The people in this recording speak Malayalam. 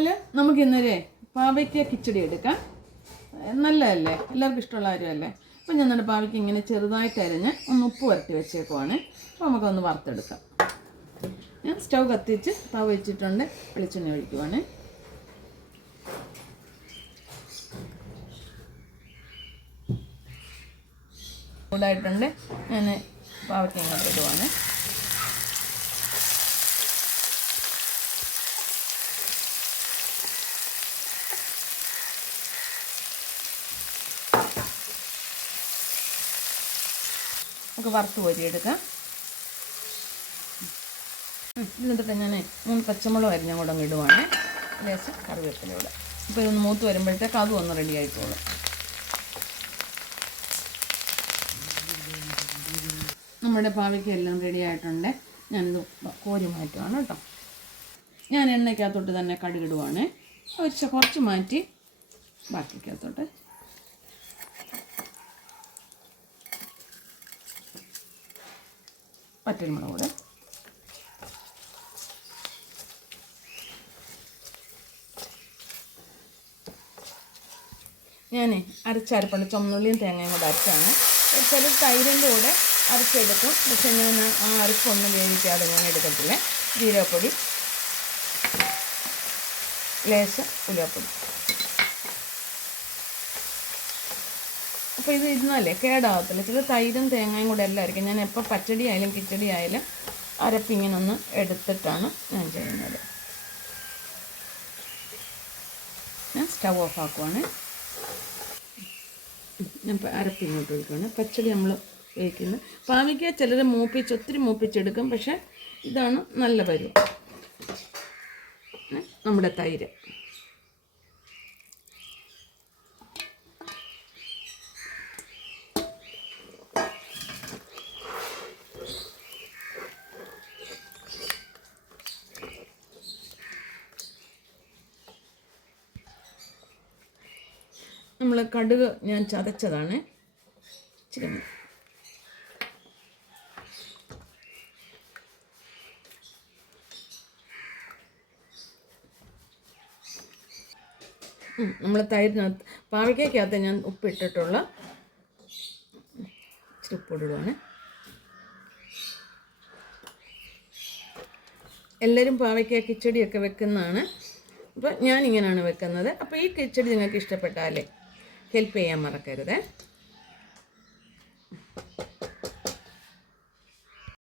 ഹലോ, നമുക്കിന്നൊരു പാവയ്ക്ക കിച്ചടി എടുക്കാം. നല്ലതല്ലേ, എല്ലാവർക്കും ഇഷ്ടമുള്ള കാര്യമല്ലേ. അപ്പോൾ ഞാൻ നമ്മുടെ പാവയ്ക്ക ഇങ്ങനെ ചെറുതായിട്ട് അരിഞ്ഞ് ഒന്ന് ഉപ്പ് വരട്ടി വെച്ചേക്കുവാണ്. അപ്പോൾ നമുക്കൊന്ന് വറുത്തെടുക്കാം. ഞാൻ സ്റ്റൗ കത്തിച്ച് തവ വെച്ചിട്ടുണ്ട്, വെളിച്ചെണ്ണ ഒഴിക്കുവാണ്. ചൂടായിട്ടുണ്ട്, ഞാൻ പാവയ്ക്ക ഇങ്ങോട്ട് ഇടുവാണ്. നമുക്ക് വറുത്ത് കോരിയെടുക്കാം. ഇതിനകത്തോട്ട് ഞാൻ 3 പച്ചമുളക് അരിഞ്ഞ കൂടെ അങ്ങ് ഇടുവാണ്. ലേശം കറിവേപ്പില കൂടെ. അപ്പോൾ ഇതൊന്ന് മൂത്ത് വരുമ്പോഴത്തേക്ക് അതും ഒന്ന് റെഡി ആയിക്കോളും. നമ്മുടെ പാവയ്ക്ക എല്ലാം റെഡി ആയിട്ടുണ്ട്. ഞാനിത് കോരി മാറ്റുവാണ് കേട്ടോ. ഞാൻ എണ്ണയ്ക്കകത്തോട്ട് തന്നെ കടുകിടുവാണ്. കുറച്ച് മാറ്റി ബാക്കിക്കകത്തോട്ട് പച്ചമുളക് കൂടെ, ഞാൻ അരപ്പുണ്ട്. ചുമന്നുള്ളിയും തേങ്ങയും കൂടെ അരച്ചാണ്. ചില തൈരിൻ്റെ കൂടെ അരച്ചെടുക്കും, പക്ഷെ ഞാൻ ആ അരപ്പൊന്നും വേവിക്കാതെ ഞാൻ എടുക്കത്തില്ല. ജീരകപ്പൊടി, ലേശം ഉലുവപ്പൊടി. അപ്പോൾ ഇത് ഇരുന്നല്ലേ കേടാകത്തില്ല. ചില തൈരും തേങ്ങയും കൂടെ എല്ലാം ആയിരിക്കും. ഞാൻ എപ്പോൾ പച്ചടി ആയാലും കിച്ചടി ആയാലും അരപ്പിങ്ങനൊന്ന് എടുത്തിട്ടാണ് ഞാൻ ചെയ്യുന്നത്. ഞാൻ സ്റ്റൗ ഓഫ് ആക്കുവാണ്. ഞാൻ അരപ്പിങ്ങോട്ട് ഒഴിക്കുകയാണ്. പച്ചടി നമ്മൾ വേവിക്കുന്നത്. പാവയ്ക്ക ചിലർ ഒത്തിരി മൂപ്പിച്ചെടുക്കും, പക്ഷേ ഇതാണ് നല്ല പരുവം. നമ്മുടെ തൈര്, നമ്മൾ കടുക് ഞാൻ ചതച്ചതാണ്. ഇച്ചിരി നമ്മൾ തൈരിനകത്ത് പാവയ്ക്കകത്ത് ഞാൻ ഉപ്പിട്ടിട്ടുള്ള ഇച്ചിരി ഉപ്പിടുവാണ്. എല്ലാവരും പാവയ്ക്ക കിച്ചടിയൊക്കെ വെക്കുന്നതാണ്. അപ്പോൾ ഞാനിങ്ങനെയാണ് വെക്കുന്നത്. അപ്പോൾ ഈ കിച്ചടി നിങ്ങൾക്ക് ഇഷ്ടപ്പെട്ടാലേ ഹെൽപ്പ് ചെയ്യാൻ മറക്കരുത്.